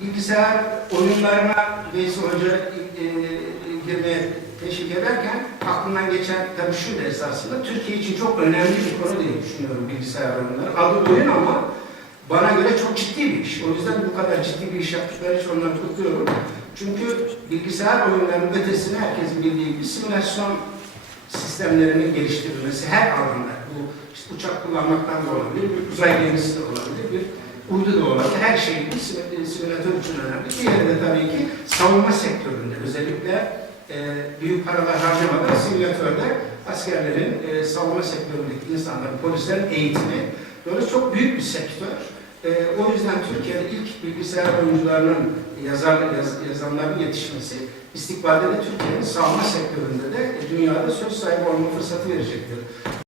bilgisayar oyunlarına Veys Hoca e, girmeye teşvik ederken aklımdan geçen tabii şu da esasında Türkiye için çok önemli bir konu diye düşünüyorum bilgisayar oyunları. Adı oyun ama bana göre çok ciddi bir iş. O yüzden bu kadar ciddi bir iş yaptıkları için onları kutluyorum. Çünkü bilgisayar oyunlarının ötesine herkesin bildiği gibi simülasyon sistemlerinin geliştirilmesi her alanda. Bu işte uçak kullanmaktan da olabilir, bir uzay gemisi de olabilir, bir uydu da olabilir. Her şey simü- simülatör için önemli. Diğeri de tabii ki savunma sektöründe özellikle e, büyük paralar harcamadan simülatörde askerlerin, e, savunma sektöründeki insanların, polislerin eğitimi. Böyle çok büyük bir sektör. E, o yüzden Türkiye'de ilk bilgisayar oyuncularının, yazar, yaz, yazanların yetişmesi istikbalde de Türkiye'nin savunma sektöründe de dünyada söz sahibi olma fırsatı verecektir.